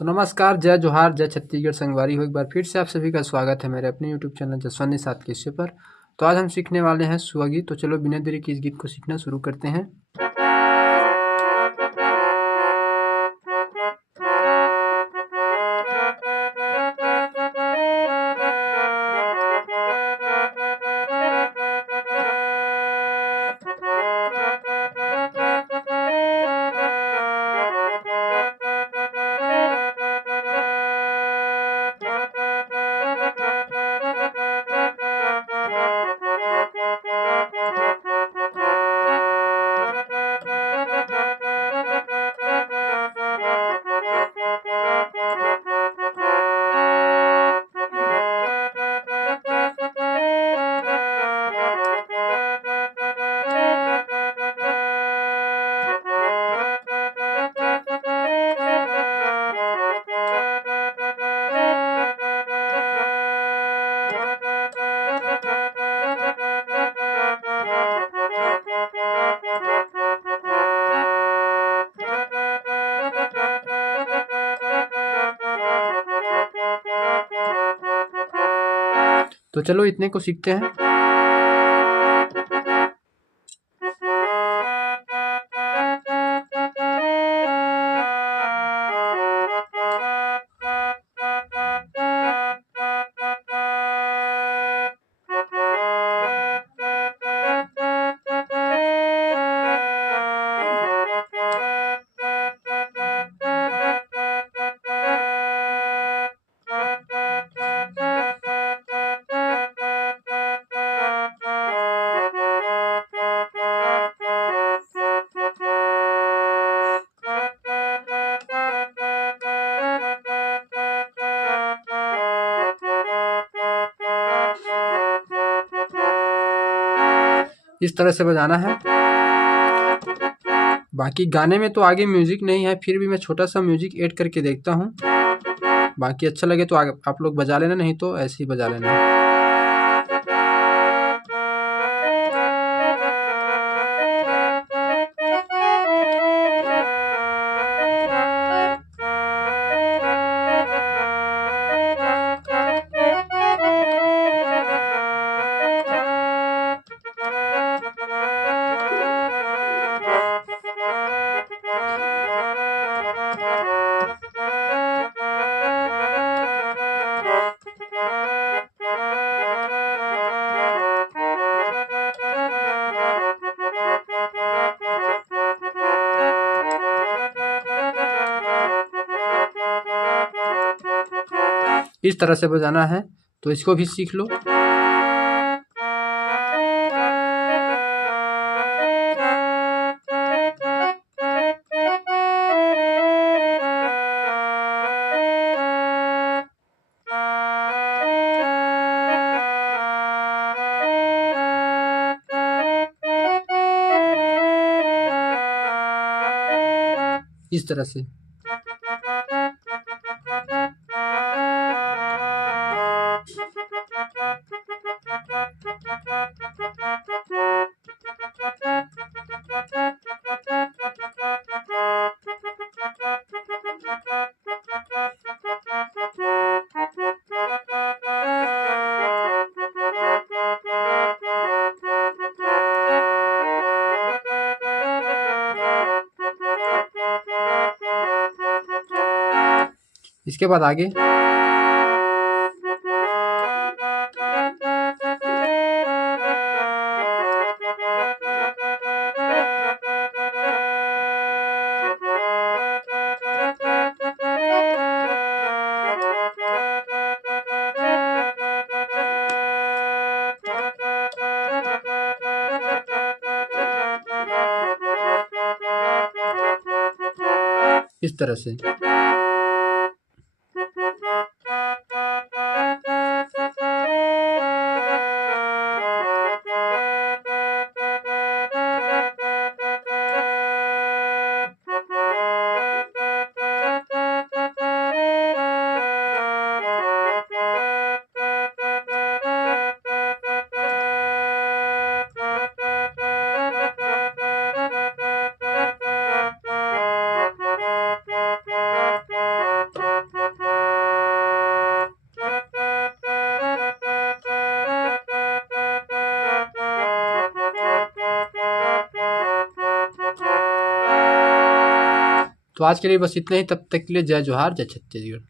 तो नमस्कार, जय जोहार, जय छत्तीसगढ़ संगवारी हो। एक बार फिर से आप सभी का स्वागत है मेरे अपने यूट्यूब चैनल जसवंत निषाद के पर। तो आज हम सीखने वाले हैं स्वगीत। तो चलो बिना देरी के इस गीत को सीखना शुरू करते हैं। तो चलो इतने को सीखते हैं। इस तरह से बजाना है। बाकी गाने में तो आगे म्यूजिक नहीं है, फिर भी मैं छोटा सा म्यूजिक ऐड करके देखता हूँ। बाकी अच्छा लगे तो आप लोग बजा लेना, नहीं तो ऐसे ही बजा लेना। इस तरह से बजाना है, तो इसको भी सीख लो। इस तरह से। इसके बाद आगे इस तरह से। तो आज के लिए बस इतना ही, तब तक के लिए जय जोहार, जय छत्तीसगढ़।